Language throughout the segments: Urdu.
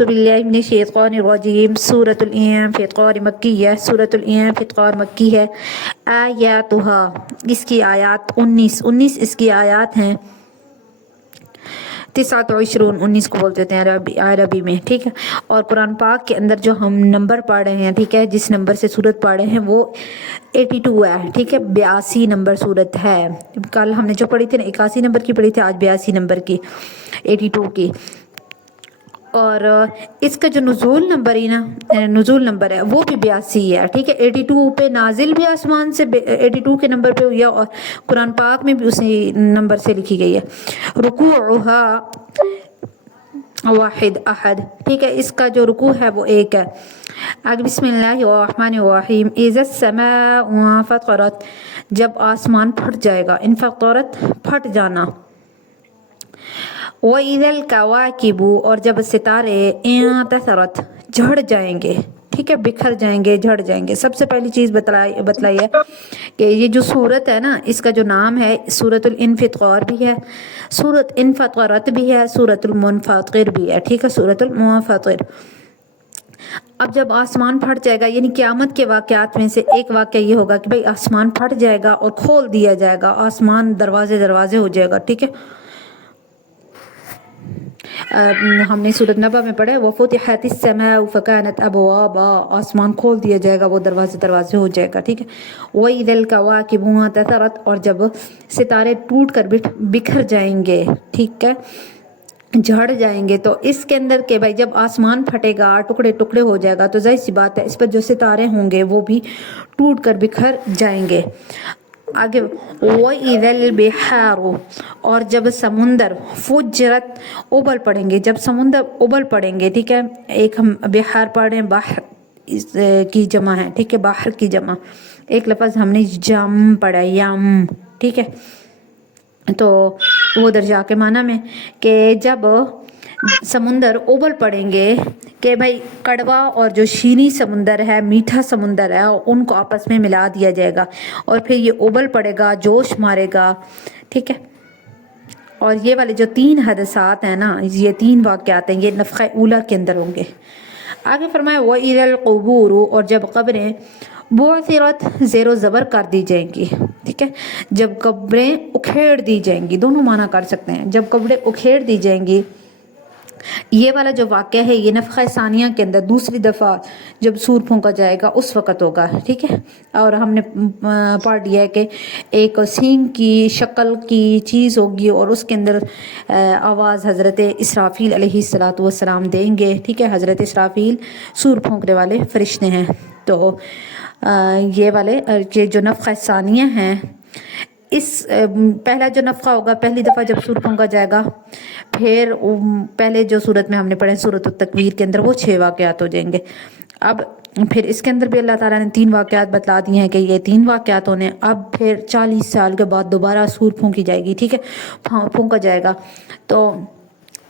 باللہ من الشیطان الرجیم سورۃ الانفطار مکیہ، سورۃ الانفطار مکی ہے۔ آیاتہا، اس کی آیات 19 اس کی آیات ہیں۔ 29 19 کو بولتے ہیں عربی میں، ٹھیک ہے۔ اور قرآن پاک کے اندر جو ہم نمبر پڑھ رہے ہیں، ٹھیک ہے، جس نمبر سے سورت پڑھ رہے ہیں وہ 82 ہے، ٹھیک ہے، 82 نمبر سورت ہے۔ کل ہم نے جو پڑھی تھی نا 81 نمبر کی پڑھی تھی، آج 82 نمبر کی، 82 کی۔ اور اس کا جو نزول نمبر ہے وہ بھی 82 ہے، ٹھیک ہے۔ 82 پہ نازل بھی آسمان سے 82 کے نمبر پہ ہوئی ہے، اور قرآن پاک میں بھی اسی نمبر سے لکھی گئی ہے۔ رکوعہا واحد احد، ٹھیک ہے، اس کا جو رکوع ہے وہ ایک ہے۔ آگے بسم اللہ الرحمن الرحیم۔ اذا السماء انفطرت، جب آسمان پھٹ جائے گا، انفطرت پھٹ جانا۔ وَإِذَا الْكَوَاكِبُ، اور جب ستارے انتثرت جھڑ جائیں گے، ٹھیک ہے، بکھر جائیں گے، جھڑ جائیں گے۔ سب سے پہلی چیز بتلائی ہے کہ یہ جو سورت ہے نا، اس کا جو نام ہے سورۃ الانفطار بھی ہے، سورۃ انفطرت بھی ہے، سورۃ المنفطر بھی ہے، ٹھیک ہے، سورۃ المنفطر۔ اب جب آسمان پھٹ جائے گا، یعنی قیامت کے واقعات میں سے ایک واقعہ یہ ہوگا کہ بھئی آسمان پھٹ جائے گا اور کھول دیا جائے گا، آسمان دروازے ہو جائے گا، ٹھیک ہے۔ ہم نے سورۃ نبأ میں پڑھا ہے وَفُتِحَتِ السَّمَاءُ فَكَانَتْ أَبْوَابًا، آسمان کھول دیا جائے گا، وہ دروازے ہو جائے گا، ٹھیک ہے۔ وَإِذَا الْكَوَاكِبُ انتثرت، اور جب ستارے ٹوٹ کر بکھر جائیں گے، ٹھیک ہے، جھڑ جائیں گے، تو اس کے اندر کہ بھائی جب آسمان پھٹے گا، ٹکڑے ٹکڑے ہو جائے گا، تو ظاہر سی بات ہے اس پر جو ستارے ہوں گے وہ بھی ٹوٹ کر بکھر جائیں گے۔ آگے وَإِذَا الْبِحَارُ، اور جب سمندر فجرت ابل پڑیں گے، جب سمندر ابل پڑیں گے، ٹھیک ہے، ایک ہم بحار پڑھ رہے ہیں، بحر کی جمع ہے، ٹھیک ہے، باہر کی جمع، ایک لفظ ہم نے جم پڑھا ہے، یم، ٹھیک ہے، تو وہ درجہ کے معنی میں کہ جب سمندر ابل پڑیں گے کہ بھائی کڑوا اور جو شیریں سمندر ہے، میٹھا سمندر ہے، ان کو آپس میں ملا دیا جائے گا، اور پھر یہ ابل پڑے گا، جوش مارے گا، ٹھیک ہے۔ اور یہ والے جو 3 حادثات ہیں نا، یہ 3 واقعات ہیں، یہ نفخہ اولیٰ کے اندر ہوں گے۔ آگے فرمایا وَإِذَا الْقُبُورُ، اور جب قبریں بعثرت زیر و زبر کر دی جائیں گی، ٹھیک ہے، جب قبریں اکھیڑ دی جائیں گی، دونوں معنی کر سکتے ہیں، جب قبریں اکھیڑ دی جائیں گی، یہ والا جو واقعہ ہے یہ نفخہ ثانیہ کے اندر دوسری دفعہ جب سور پھونکا جائے گا اس وقت ہوگا، ٹھیک ہے۔ اور ہم نے پڑھ لیا ہے کہ ایک سینگ کی شکل کی چیز ہوگی، اور اس کے اندر آواز حضرت اسرافیل علیہ السلام دیں گے، ٹھیک ہے، حضرت اسرافیل سور پھونکنے والے فرشتے ہیں۔ تو یہ والے جو نفخہ ثانیہ ہیں، اس پہلا جو نفخہ ہوگا، پہلی دفعہ جب سور پھونکا جائے گا، پھر پہلے جو صورت میں ہم نے پڑھے سورۃ التکویر کے اندر وہ 6 واقعات ہو جائیں گے۔ اب پھر اس کے اندر بھی اللہ تعالیٰ نے 3 واقعات بتلا دی ہیں کہ یہ 3 واقعات ہونے، اب پھر 40 سال کے بعد دوبارہ سور پھونکی جائے گی، ٹھیک ہے، پھونکا جائے گا۔ تو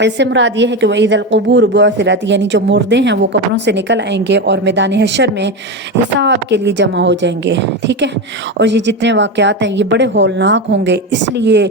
اس سے مراد یہ ہے کہ وَإِذَا الْقُبُورُ بُعْثِرَتْ، یعنی جو مردے ہیں وہ قبروں سے نکل آئیں گے اور میدان حشر میں حساب کے لیے جمع ہو جائیں گے، ٹھیک ہے۔ اور یہ جتنے واقعات ہیں یہ بڑے ہولناک ہوں گے، اس لیے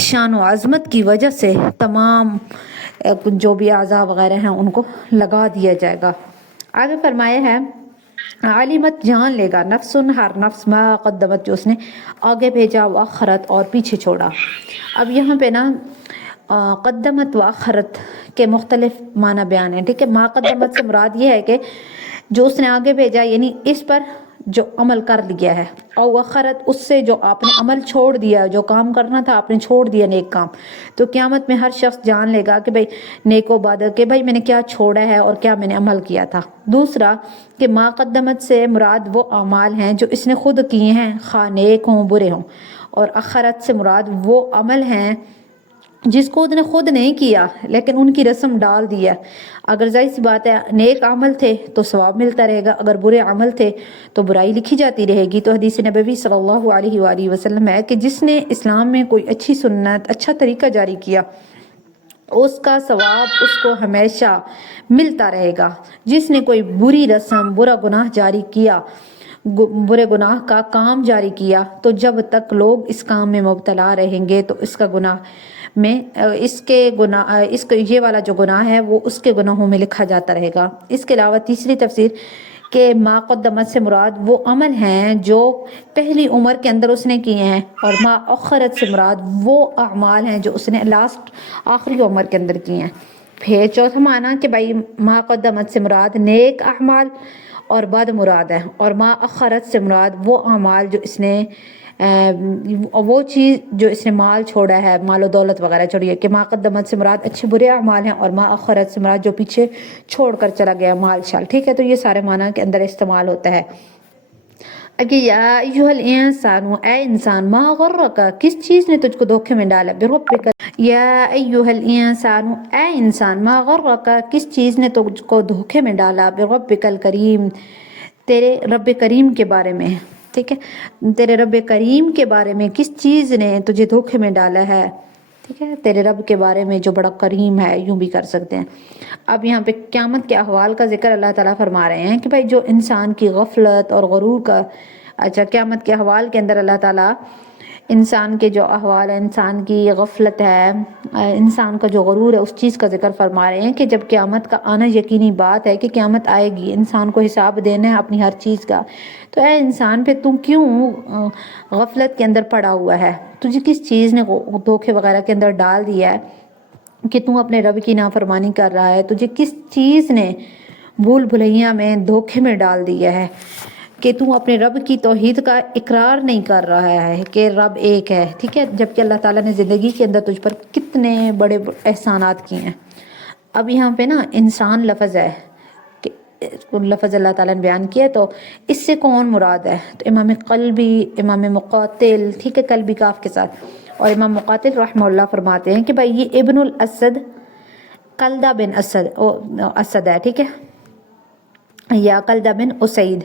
شان و عظمت کی وجہ سے تمام جو بھی اعضاء وغیرہ ہیں ان کو لگا دیا جائے گا۔ آگے فرمایا ہے عالمت، جان لے گا، نفس، ہر نفس، ما قدمت، جو اس نے آگے بھیجا، واخرت، اور پیچھے چھوڑا۔ اب یہاں پہ نا قدمت و اخرت کے مختلف معنی بیان ہیں، ٹھیک ہے۔ ما قدمت سے مراد یہ ہے کہ جو اس نے آگے بھیجا، یعنی اس پر جو عمل کر لیا ہے، اور اخرت اس سے جو آپ نے عمل چھوڑ دیا، جو کام کرنا تھا آپ نے چھوڑ دیا نیک کام، تو قیامت میں ہر شخص جان لے گا کہ بھئی نیک و بد، کہ بھئی میں نے کیا چھوڑا ہے اور کیا میں نے عمل کیا تھا۔ دوسرا کہ ما قدمت سے مراد وہ اعمال ہیں جو اس نے خود کیے ہیں، خواہ نیک ہوں برے ہوں، اور اخرت سے مراد وہ عمل ہیں جس کو نے خود نہیں کیا لیکن ان کی رسم ڈال دیا۔ اگر ظاہر سی بات ہے نیک عمل تھے تو ثواب ملتا رہے گا، اگر برے عمل تھے تو برائی لکھی جاتی رہے گی۔ تو حدیث نبوی صلی اللہ علیہ وآلہ وسلم ہے کہ جس نے اسلام میں کوئی اچھی سنت، اچھا طریقہ جاری کیا، اس کا ثواب اس کو ہمیشہ ملتا رہے گا۔ جس نے کوئی بری رسم، برا گناہ جاری کیا، برے گناہ کا کام جاری کیا، تو جب تک لوگ اس کام میں مبتلا رہیں گے تو اس کا گناہ میں اس کے گناہ اس کے یہ والا جو گناہ ہے وہ اس کے گناہوں میں لکھا جاتا رہے گا۔ اس کے علاوہ تیسری تفسیر کہ ما قدمت سے مراد وہ عمل ہیں جو پہلی عمر کے اندر اس نے کیے ہیں، اور ما اخرت سے مراد وہ اعمال ہیں جو اس نے آخری عمر کے اندر کیے ہیں۔ پھر چوتھا معنی کہ بھائی ما قدمت سے مراد نیک اعمال اور بد مراد ہے، اور ما اخرت سے مراد وہ اعمال جو اس نے وہ چیز جو اس نے مال چھوڑا ہے، مال و دولت وغیرہ چھوڑی ہے، کہ ما قدمت سے مراد اچھے برے اعمال ہیں، اور ما اخرت سے مراد جو پیچھے چھوڑ کر چلا گیا مال شال، ٹھیک ہے۔ تو یہ سارے معنی کے اندر استعمال ہوتا ہے۔ اگے یا ایھا الانسان، اے انسان، ما غرک، کس چیز نے تجھ کو دھوکے میں ڈالا، بربک، یا ایھا الانسان، اے انسان، ما غرک، کس چیز نے تجھ کو دھوکے میں ڈالا، بربک الکریم، تیرے رب کریم کے بارے میں، ٹھیک ہے، تیرے رب کریم کے بارے میں کس چیز نے تجھے دھوکے میں ڈالا ہے، ٹھیک ہے، تیرے رب کے بارے میں جو بڑا کریم ہے، یوں بھی کر سکتے ہیں۔ اب یہاں پہ قیامت کے احوال کا ذکر اللہ تعالیٰ فرما رہے ہیں کہ بھائی جو انسان کی غفلت اور غرور کا، اچھا قیامت کے احوال کے اندر اللہ تعالیٰ انسان کے جو احوال ہے، انسان کی غفلت ہے، انسان کا جو غرور ہے، اس چیز کا ذکر فرما رہے ہیں کہ جب قیامت کا آنا یقینی بات ہے کہ قیامت آئے گی، انسان کو حساب دینا ہے اپنی ہر چیز کا، تو اے انسان پہ تم کیوں غفلت کے اندر پڑا ہوا ہے، تجھے کس چیز نے دھوکے وغیرہ کے اندر ڈال دیا ہے کہ تم اپنے رب کی نافرمانی کر رہا ہے، تجھے کس چیز نے بھول بھلیاں میں دھوکے میں ڈال دیا ہے کہ تم اپنے رب کی توحید کا اقرار نہیں کر رہا ہے کہ رب ایک ہے، ٹھیک ہے، جبکہ اللہ تعالیٰ نے زندگی کے اندر تجھ پر کتنے بڑے احسانات کیے ہیں۔ اب یہاں پہ نا انسان لفظ ہے کہ لفظ اللہ تعالیٰ نے بیان کیا، تو اس سے کون مراد ہے؟ تو امام قلبی، امام مقاتل، ٹھیک ہے، قلبی کاف کے ساتھ، اور امام مقاتل رحمہ اللہ فرماتے ہیں کہ بھائی یہ ابن الاسد، قلدہ بن اسد ہے، ٹھیک ہے، یا قلدہ بن اسید،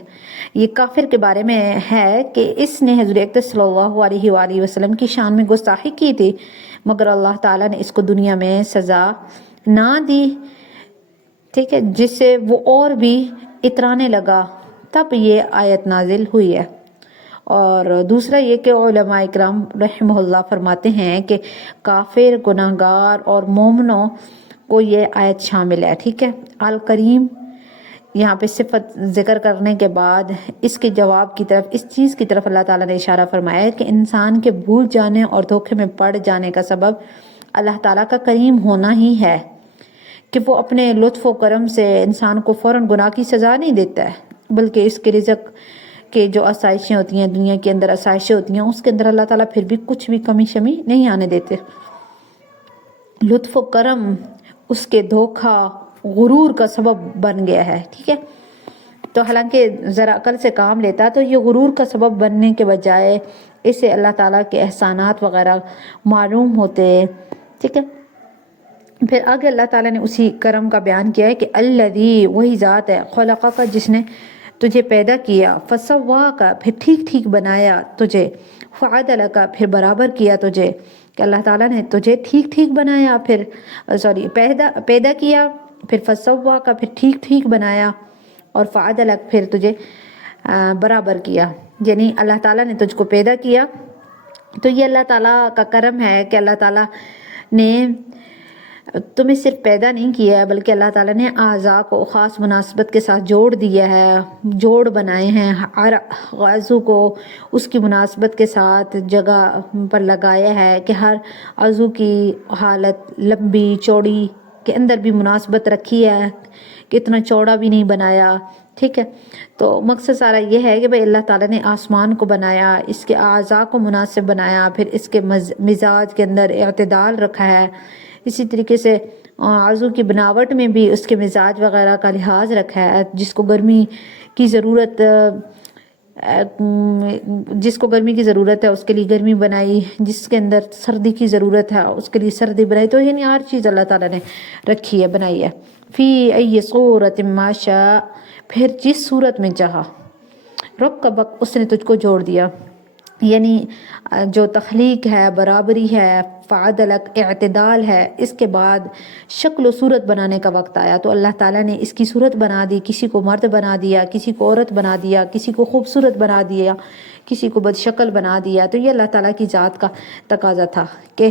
یہ کافر کے بارے میں ہے کہ اس نے حضور اقدس صلی اللہ علیہ وآلہ وسلم کی شان میں گستاخی کی تھی، مگر اللہ تعالیٰ نے اس کو دنیا میں سزا نہ دی، ٹھیک ہے، جس سے وہ اور بھی اترانے لگا، تب یہ آیت نازل ہوئی ہے۔ اور دوسرا یہ کہ علماء اکرام رحمہ اللہ فرماتے ہیں کہ کافر، گناہگار اور مومنوں کو یہ آیت شامل ہے، ٹھیک ہے۔ الکریم یہاں پہ صفت ذکر کرنے کے بعد اس کے جواب کی طرف، اس چیز کی طرف اللہ تعالیٰ نے اشارہ فرمایا ہے کہ انسان کے بھول جانے اور دھوکے میں پڑ جانے کا سبب اللہ تعالیٰ کا کریم ہونا ہی ہے، کہ وہ اپنے لطف و کرم سے انسان کو فوراً گناہ کی سزا نہیں دیتا ہے، بلکہ اس کے رزق کے جو آسائشیں ہوتی ہیں، دنیا کے اندر آسائشیں ہوتی ہیں، اس کے اندر اللہ تعالیٰ پھر بھی کچھ بھی کمی شمی نہیں آنے دیتے۔ لطف و کرم اس کے دھوکہ غرور کا سبب بن گیا ہے، ٹھیک ہے۔ تو حالانکہ ذرا عقل سے کام لیتا تو یہ غرور کا سبب بننے کے بجائے اسے اللہ تعالیٰ کے احسانات وغیرہ معلوم ہوتے، ٹھیک ہے۔ پھر آگے اللہ تعالیٰ نے اسی کرم کا بیان کیا ہے کہ الذی، وہی ذات ہے، خلقہ کا، جس نے تجھے پیدا کیا، فسواک، پھر ٹھیک ٹھیک بنایا تجھے، فعدلک، پھر برابر کیا تجھے، کہ اللہ تعالیٰ نے تجھے ٹھیک ٹھیک بنایا، پھر پیدا کیا، پھر فسواک، پھر ٹھیک ٹھیک بنایا، اور فعدلک، پھر تجھے برابر کیا، یعنی اللہ تعالیٰ نے تجھ کو پیدا کیا۔ تو یہ اللہ تعالیٰ کا کرم ہے کہ اللہ تعالیٰ نے تمہیں صرف پیدا نہیں کیا ہے، بلکہ اللہ تعالیٰ نے اعضاء کو خاص مناسبت کے ساتھ جوڑ دیا ہے، جوڑ بنائے ہیں، ہر عضو کو اس کی مناسبت کے ساتھ جگہ پر لگایا ہے، کہ ہر عضو کی حالت لمبی چوڑی کے اندر بھی مناسبت رکھی ہے، کہ اتنا چوڑا بھی نہیں بنایا، ٹھیک ہے۔ تو مقصد سارا یہ ہے کہ بھئی اللہ تعالیٰ نے آسمان کو بنایا، اس کے اعضاء کو مناسب بنایا، پھر اس کے مزاج کے اندر اعتدال رکھا ہے، اسی طریقے سے عضو کی بناوٹ میں بھی اس کے مزاج وغیرہ کا لحاظ رکھا ہے، جس کو گرمی کی ضرورت ہے اس کے لیے گرمی بنائی، جس کے اندر سردی کی ضرورت ہے اس کے لیے سردی بنائی، تو یعنی ہر چیز اللہ تعالیٰ نے رکھی ہے، بنائی ہے۔ فی ای صورت ما شاء، پھر جس صورت میں چاہا، رکبک، اس نے تجھ کو جوڑ دیا، یعنی جو تخلیق ہے، برابری ہے، فعدلک، اعتدال ہے، اس کے بعد شکل و صورت بنانے کا وقت آیا تو اللہ تعالیٰ نے اس کی صورت بنا دی، کسی کو مرد بنا دیا، کسی کو عورت بنا دیا، کسی کو خوبصورت بنا دیا، کسی کو بد شکل بنا دیا۔ تو یہ اللہ تعالیٰ کی ذات کا تقاضا تھا کہ